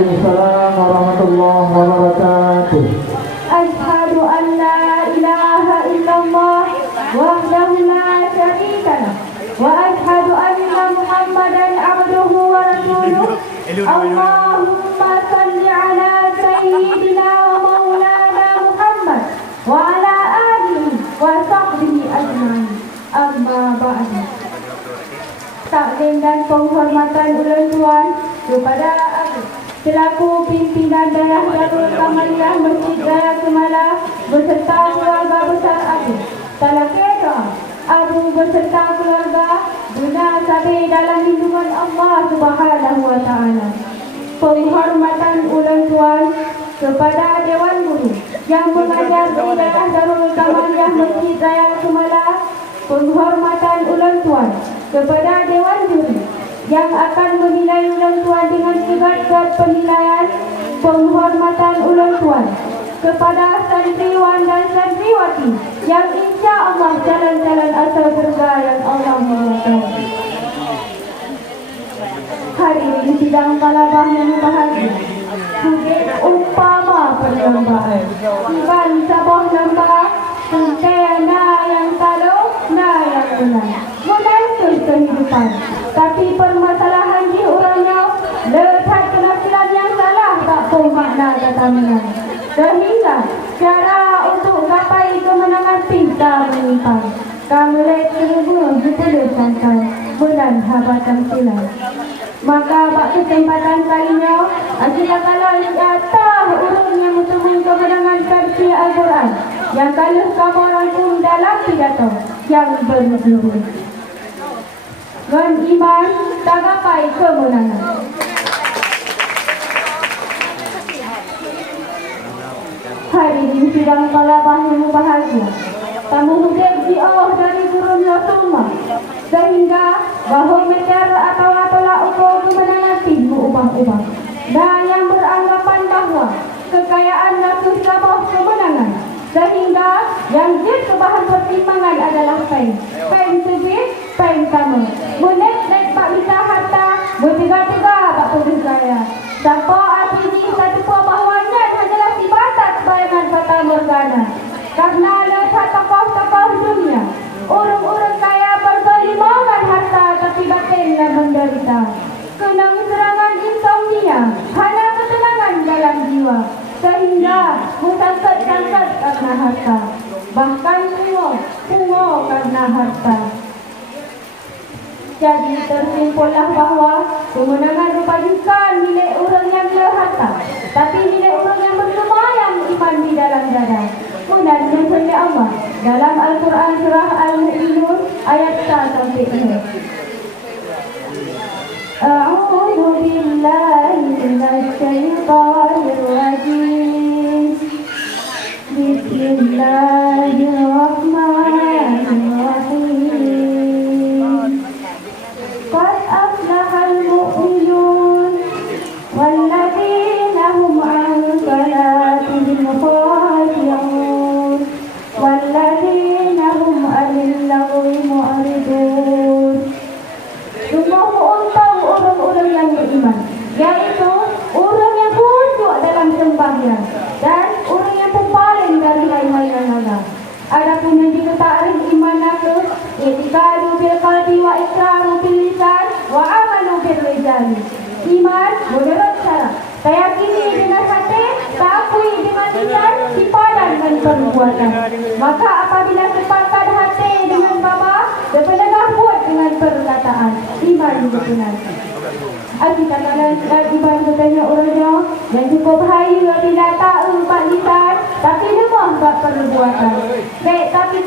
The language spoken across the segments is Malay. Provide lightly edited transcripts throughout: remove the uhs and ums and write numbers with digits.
Waalaikumsalam warahmatullahi wabarakatuh. Asyhadu an la ilaha illallah wahdahu la syarika lah wa asyhadu anna Muhammadan abduhu wa rasuluh. Allahumma salli ala sayyidina wa maulana Muhammad wa ala alihi wa sahbihi ajma'in. Amma ba'du. Taklim dan penghormatan ulun tuan kepada aku selaku pimpinan Daerah Darul Kamaliyah Masjid Raya Kemala beserta keluarga besar aku. Talaqiyah Abu beserta keluarga guna sampai dalam lindungan Allah Subhanahu wa taala. Penghormatan ulun tuan kepada Dewan Guru yang mengajar di Daerah Darul Kamaliyah Masjid Raya Kemala. Penghormatan ulun tuan kepada Dewan Juri yang akan menilai ulun tuan dengan zat penilaian. Penghormatan ulun tuan kepada santriwan dan santriwati yang insya Allah jalan-jalan asal surga yang Allah mengatakan. Hadirin sidang talabah yang bahagia, sudah umpama perlombaan bukan sabah lomba sentena yang talu na yang menang menentu kehidupan, tapi permasalahan di orangnya letak penafsiran yang salah tak tahu makna kata menang, sehingga cara untuk gapai kemenangan pintar menyimpang kamulai terhubung diperlukan bulan habatan silam. Maka bak kesempatan kalinya kita kalau jatah urung yang bertemu kemenangan versi Al-Quran yang kalau kamu rangkum dalam pidato yang berjudul dengan iman tak gapai kemenangan. Hadirin sidang talabah yang bahagia, kamu hidup di Allah dari gurunya semua, sehingga barometer atau tolak ukur kemenangan timu ubah-ubah dan yang beranggapan bahawa kekayaan nafsu sabah kemenangan, sehingga yang jadi bahan pertimbangan adalah pen sebit, pen kamu menek-nek tak bisa harta bertiga-tiga tak perlu saya sampai arti ini satu pembawanya adalah sibatat bayangan fata morgana karena letak tokoh-tokoh dunia orang-orang kaya bergelimangan harta tapi batin dan menderita kena serangan insomnia hana ketenangan dalam jiwa sehingga musangkat-sangkat karena harta, bahkan pungo karena harta. Jadi tersimpullah bahawa kemenangan bukan milik orang yang berharta, tapi milik orang yang bersemayam iman di dalam dada. Kemudian menurut Allah dalam Al-Quran surah Al-Mu'minun ayat 1 sampai 6. A'udzu billahi minasy syaithanir rajim. Bismillahirrahmanirrahim. Qad aflahal mu'minun walladzina hum 'an salatihim khashi'un walladzina hum 'anil lagwi mu'ridun. Semua untuk orang-orang yang beriman, yaitu orang yang khusyuk dalam sembahyang dan orang yang paling dari hal-hal yang haram. Adapun yang diketahui iman nafsu, i'tiqadu bil qalbi wa iqraru bil lisan wa amalu bil rijali. Iman menurut syarat, tayakini dengan hati, takui dengan lisan, sipadan dengan perbuatan. Maka apabila sepakat hati dengan baba, berpenegah buat dengan perkataan, iman benar. Kita katakan iman bertanya orangnya yang cukup bahaya bila tak empat lisan, tapi lemah tak perbuatan. Baik, tapi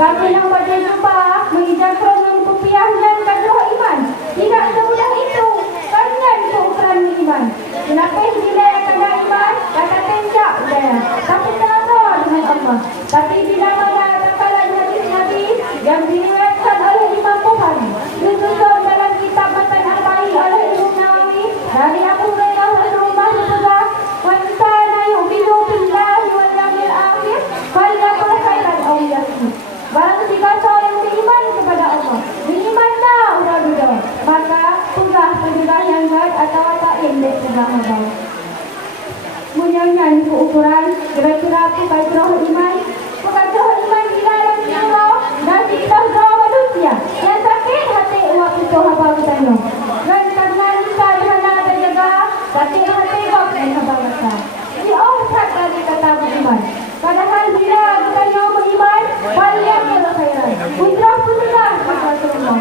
kami yang berjumpa mengijar program kupiah dan kadroh iman. Tidak semudah itu. Kalian keukuran iman. Kenapa bila kata iman, kata tenjak udara. Tapi tak ada dengan Allah. Tapi bila mana katakan hadis Nabi yang diriwayatkan oleh Imam Bukhari, disusun dalam kitab Matan Al-Ba'i oleh Imam Nawawi dari Abu Hurairah Rasulullah SAW, "Man kana yu'minu billahi wal yawmil akhir falyaqul khairan aw liyasmut." Barang siapa yang Pukajroh iman. Pukajroh iman di dalam surah dan di dalam manusia yang sakit hati uap itu haba bertanya. Dan karena nikah hana ada jaga sakit hati uap dan haba bertanya. Di awsat dari kata beriman. Padahal bila bertanya beriman, walian berkhairan. Putra-putra Rasulullah.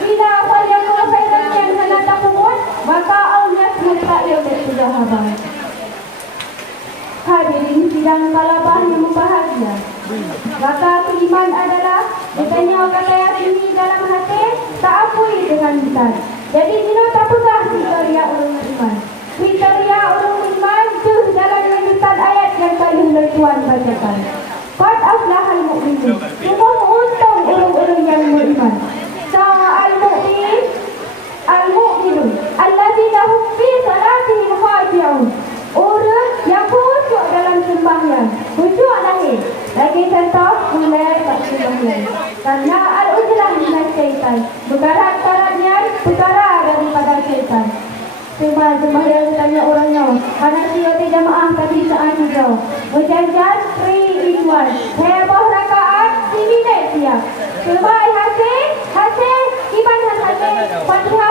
Bila walian berkhairan yang hana takut, maka Allah minta yang bersudah haba. Hadirin sidang talabah yang berbahagia. Maka iman adalah ditanya kata yang ini dalam hati tak apui dengan lisan. Jadi dino tak pegah kriteria orang beriman. Kriteria orang beriman itu dalam lanjutan ayat yang paling Tuhan bacakan. Qad aflahal mu'minun. Sungguh untung orang-orang yang beriman. Al-mu'minun alladzina hum fi salatihim khashi'un. Orang yang khusyuk dalam sembahyang, khusyuk lahir. Lagi contoh, mulai tak sembahyang. Karena al-ujlah minas syaitan. Berkarat-karatnya perkara daripada syaitan. Sembahyang tanya orangnya, karena dia tidak maaf tadi saat juga. Berjanjian 3 in 1. Heboh rakaat, 3 minit siap. Sembahyang hasil, iman hasil. Fatihah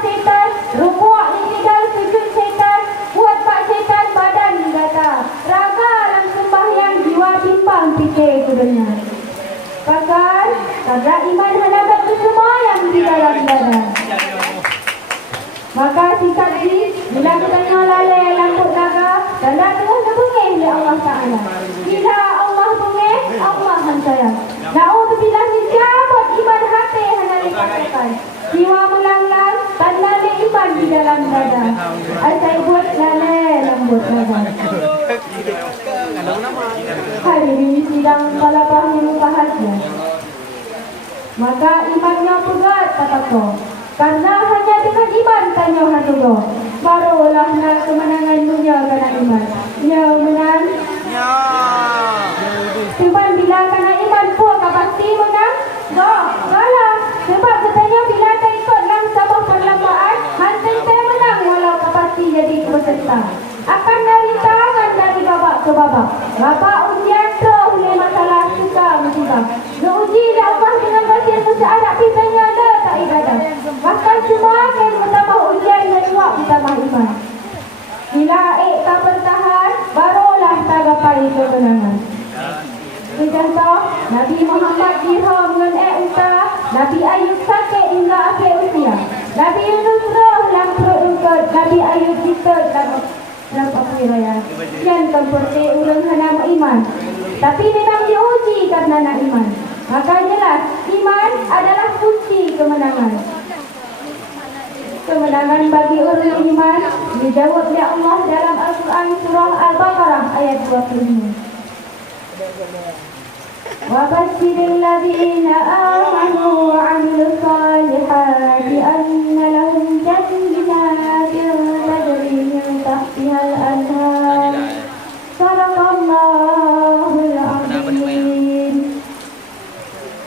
syaitan, rukuk tidak sujud syaitan. Buat pak syaitan badan didata. Raga dalam sembahyang jiwa bimbang fikir kudanya. Bahkan karena iman hanya bagi semua yang di dalam dada. Maka sikap di bila kudanya lalai lambut naga dan terus berbungih oleh Allah Ta'ala. Bila Allah bungih, Allah sayang. Na'udzubillah min syabot iman hati hanya dikatakan. Jiwa melanglang tanda iman di dalam dada. Asal buat lalai lambut dada. Hadirin sidang talabah yang bahagia. Maka imannya pegat kataku. Karena hanya dengan iman tanya hatugo. Barulah nak kemenangan dunia karena iman. Ya menang. Ya. Sebab bila karena iman pun pasti menang. Kalah. Sebab katanya bila tak ikut dalam sebuah perlombaan, hantar saya menang walau pasti jadi peserta. Akan dari tangan dari babak ke babak. Babak ujian terus oleh masalah suka musibah. Diuji oleh Allah dengan pasien musyarat pisahnya dah tak ibadah. Bahkan semakin bertambah ujian dan kuat bertambah iman. Bila tak bertahan, barulah tak gapai kemenangan. Contoh, Nabi Muhammad dirham dengan unta, Nabi Ayub sakit hingga akhir usia. Nabi Yunus roh dalam perut ungkut, Nabi Ayub dikut dalam akhir raya. Yang seperti orang hendak iman. Tapi memang diuji karena nak iman. Maka jelas, iman adalah kunci kemenangan. Kemenangan bagi orang iman dijawab oleh Allah dalam Al-Quran surah Al-Baqarah ayat 25. وَبَشِّرِ الَّذِينَ آمَنُوا وَعَمِلُوا الصَّالِحَاتِ أَنَّ لَهُمْ جَنَّاتٍ تَجْرِي مِنْ تَحْتِهَا الْأَنْهَارُ صَدَقَ اللَّهُ الْعَظِيمُ.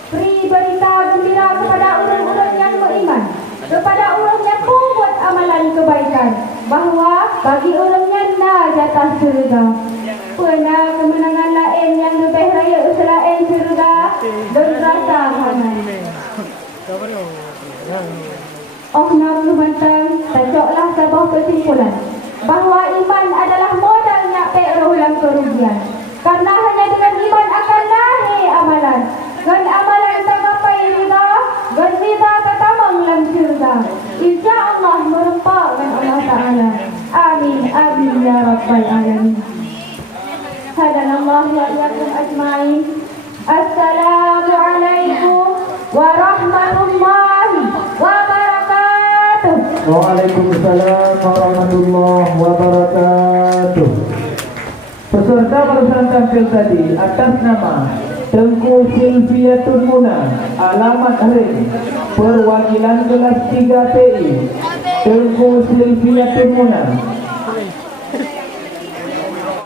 Beri berita gembira kepada orang-orang yang beriman, kepada orang yang membuat amalan kebaikan, bahawa bagi orangnya jatah surga. Pernah kemenangan lain yang lebih raya selain surga dan rasa hangat. Nak memantang tajuklah sebuah kesimpulan bahawa iman adalah modal nyapek roh dalam kerugian. Karena hanya dengan iman akan lahir amalan. Dan amalan tergapai rida, dan rida ketamang dalam surga. InsyaAllah merempak dengan Allah Ta'ala. Amin, amin ya Rabbal Alamin. Hadanallahu wa iyyakum ajma'in. Assalamualaikum warahmatullahi wabarakatuh. Waalaikumsalam warahmatullahi wabarakatuh. Peserta barusan tampil tadi atas nama Tengku Silviatun Muna, alamat Harim, perwakilan kelas 3 TI. Tengku Silviatun Muna